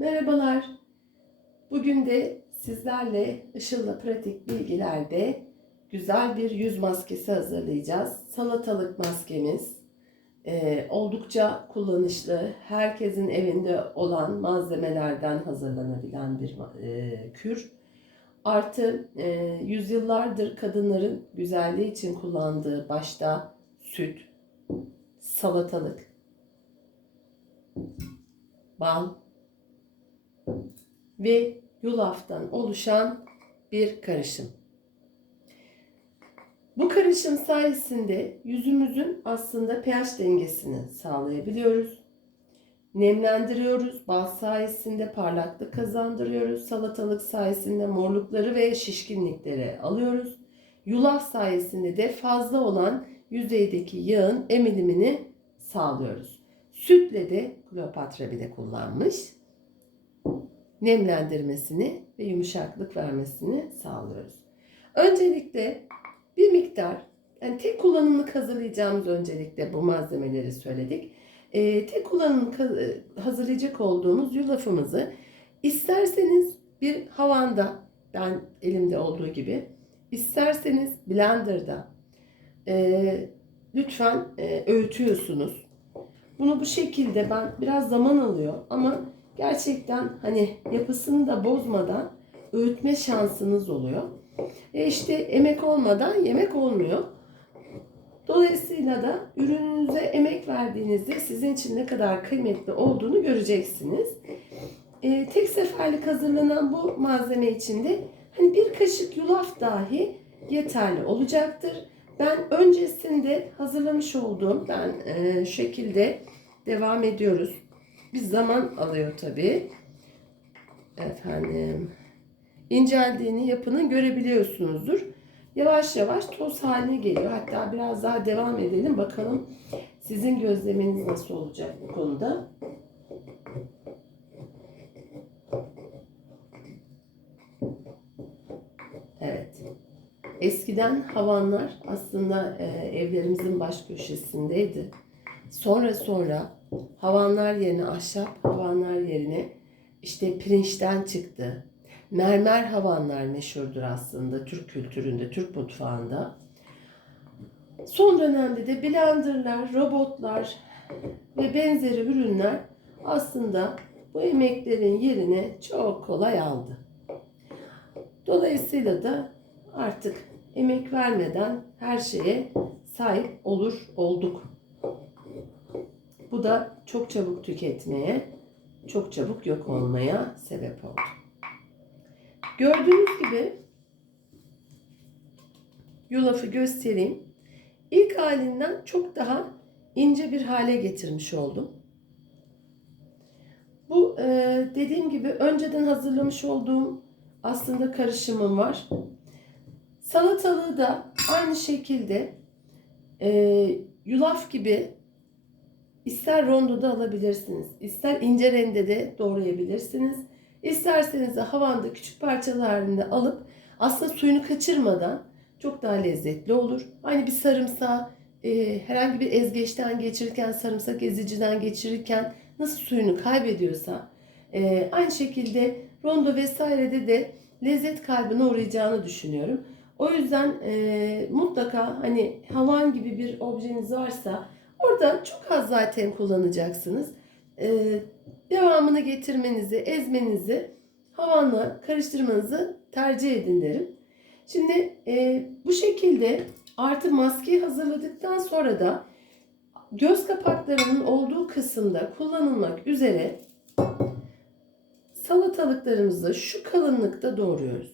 Merhabalar. Bugün de sizlerle Işıl'la pratik bilgilerde güzel bir yüz maskesi hazırlayacağız. Salatalık maskemiz e, oldukça kullanışlı, herkesin evinde olan malzemelerden hazırlanabilen bir e, kür. Artı e, yüzyıllardır kadınların güzelliği için kullandığı başta süt, salatalık, bal, ve yulaftan oluşan bir karışım. Bu karışım sayesinde yüzümüzün aslında pH dengesini sağlayabiliyoruz. Nemlendiriyoruz. Bal sayesinde parlaklık kazandırıyoruz. Salatalık sayesinde morlukları ve şişkinlikleri alıyoruz. Yulaf sayesinde de fazla olan yüzeydeki yağın emilimini sağlıyoruz. Sütle de Kleopatra bile kullanmış nemlendirmesini ve yumuşaklık vermesini sağlıyoruz. Öncelikle bir miktar, yani tek kullanımlık hazırlayacağımız öncelikle bu malzemeleri söyledik. Ee, tek kullanımlık hazırlayacak olduğumuz yulafımızı isterseniz bir havanda, ben elimde olduğu gibi, isterseniz blenderda e, lütfen e, öğütüyorsunuz. Bunu bu şekilde ben biraz zaman alıyor ama gerçekten hani yapısını da bozmadan öğütme şansınız oluyor. E işte emek olmadan yemek olmuyor. Dolayısıyla da ürününüze emek verdiğinizde sizin için ne kadar kıymetli olduğunu göreceksiniz. E, tek seferlik hazırlanan bu malzeme içinde hani bir kaşık yulaf dahi yeterli olacaktır. Ben öncesinde hazırlamış olduğum ben e, şekilde devam ediyoruz bir zaman alıyor tabii. Efendim inceldiğini yapının görebiliyorsunuzdur. Yavaş yavaş toz haline geliyor. Hatta biraz daha devam edelim. Bakalım sizin gözleminiz nasıl olacak bu konuda. Evet. Eskiden havanlar aslında e, evlerimizin baş köşesindeydi. Sonra sonra havanlar yerine ahşap havanlar yerine işte pirinçten çıktı. Mermer havanlar meşhurdur aslında Türk kültüründe, Türk mutfağında. Son dönemde de blenderlar, robotlar ve benzeri ürünler aslında bu emeklerin yerini çok kolay aldı. Dolayısıyla da artık emek vermeden her şeye sahip olur olduk. Bu da çok çabuk tüketmeye, çok çabuk yok olmaya sebep oldu. Gördüğünüz gibi yulafı göstereyim. İlk halinden çok daha ince bir hale getirmiş oldum. Bu e, dediğim gibi önceden hazırlamış olduğum aslında karışımım var. Salatalığı da aynı şekilde e, yulaf gibi İster rondoda alabilirsiniz, ister ince rendede doğrayabilirsiniz. İsterseniz de havanda küçük parçalar alıp aslında suyunu kaçırmadan çok daha lezzetli olur. Aynı bir sarımsağı e, herhangi bir ezgeçten geçirirken, sarımsak eziciden geçirirken nasıl suyunu kaybediyorsa e, aynı şekilde rondo vesairede de lezzet kaybına uğrayacağını düşünüyorum. O yüzden e, mutlaka hani havan gibi bir objeniz varsa Orada çok az zaten kullanacaksınız. Ee, devamını getirmenizi, ezmenizi, havanla karıştırmanızı tercih edin derim. Şimdi e, bu şekilde artı maskeyi hazırladıktan sonra da göz kapaklarının olduğu kısımda kullanılmak üzere salatalıklarımızı şu kalınlıkta doğruyoruz.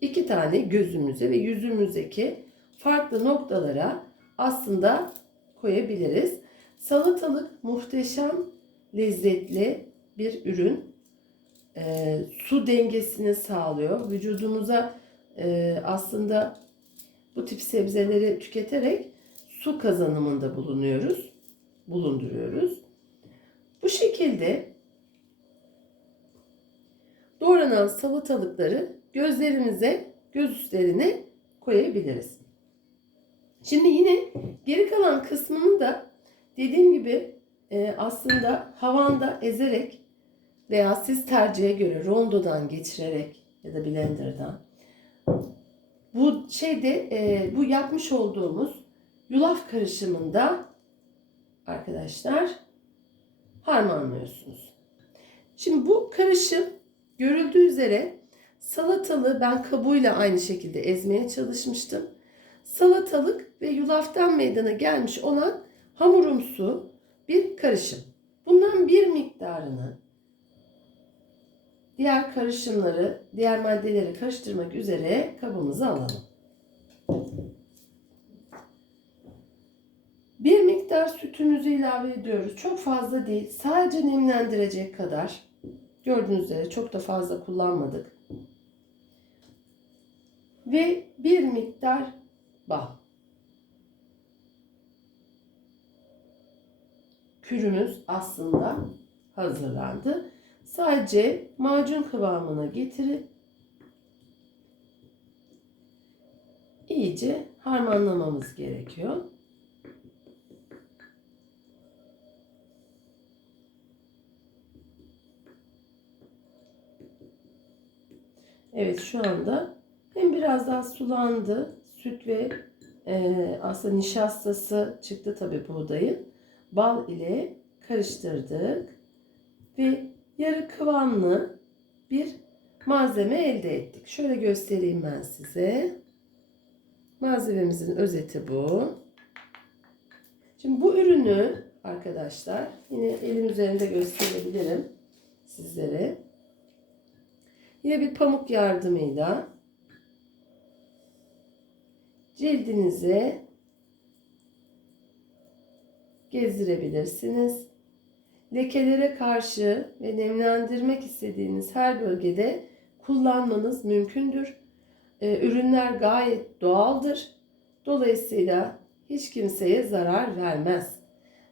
İki tane gözümüze ve yüzümüzdeki farklı noktalara aslında koyabiliriz. Salatalık muhteşem lezzetli bir ürün. E, su dengesini sağlıyor. Vücudumuza e, aslında bu tip sebzeleri tüketerek su kazanımında bulunuyoruz. Bulunduruyoruz. Bu şekilde doğranan salatalıkları gözlerimize, göz üstlerine koyabiliriz. Şimdi yine geri kalan kısmını da dediğim gibi e, aslında havanda ezerek veya siz tercihe göre rondodan geçirerek ya da blenderdan bu şeyde e, bu yapmış olduğumuz yulaf karışımında arkadaşlar harmanlıyorsunuz. Şimdi bu karışım görüldüğü üzere salatalığı ben kabuğuyla aynı şekilde ezmeye çalışmıştım. Salatalık ve yulaftan meydana gelmiş olan hamurumsu bir karışım. Bundan bir miktarını diğer karışımları, diğer maddeleri karıştırmak üzere kabımıza alalım. Bir miktar sütümüzü ilave ediyoruz. Çok fazla değil. Sadece nemlendirecek kadar. Gördüğünüz üzere çok da fazla kullanmadık. Ve bir miktar bal. Kürümüz aslında hazırlandı. Sadece macun kıvamına getirip iyice harmanlamamız gerekiyor. Evet şu anda hem biraz daha sulandı. Süt ve e, aslında nişastası çıktı tabi buğdayın. Bal ile karıştırdık. Ve yarı kıvamlı bir malzeme elde ettik. Şöyle göstereyim ben size. Malzememizin özeti bu. Şimdi bu ürünü arkadaşlar yine elim üzerinde gösterebilirim sizlere. Yine bir pamuk yardımıyla cildinize gezdirebilirsiniz. Lekelere karşı ve nemlendirmek istediğiniz her bölgede kullanmanız mümkündür. Ee, ürünler gayet doğaldır. Dolayısıyla hiç kimseye zarar vermez.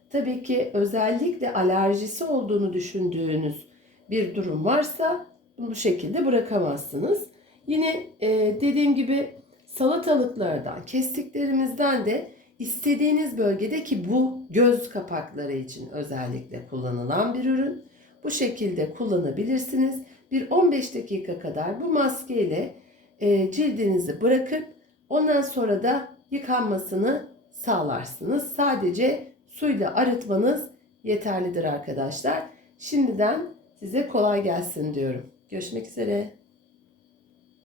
Tabii ki özellikle alerjisi olduğunu düşündüğünüz bir durum varsa bu şekilde bırakamazsınız. Yine e, dediğim gibi salatalıklardan, kestiklerimizden de istediğiniz bölgede ki bu göz kapakları için özellikle kullanılan bir ürün. Bu şekilde kullanabilirsiniz. Bir 15 dakika kadar bu maskeyle e, cildinizi bırakıp ondan sonra da yıkanmasını sağlarsınız. Sadece suyla arıtmanız yeterlidir arkadaşlar. Şimdiden size kolay gelsin diyorum. Görüşmek üzere.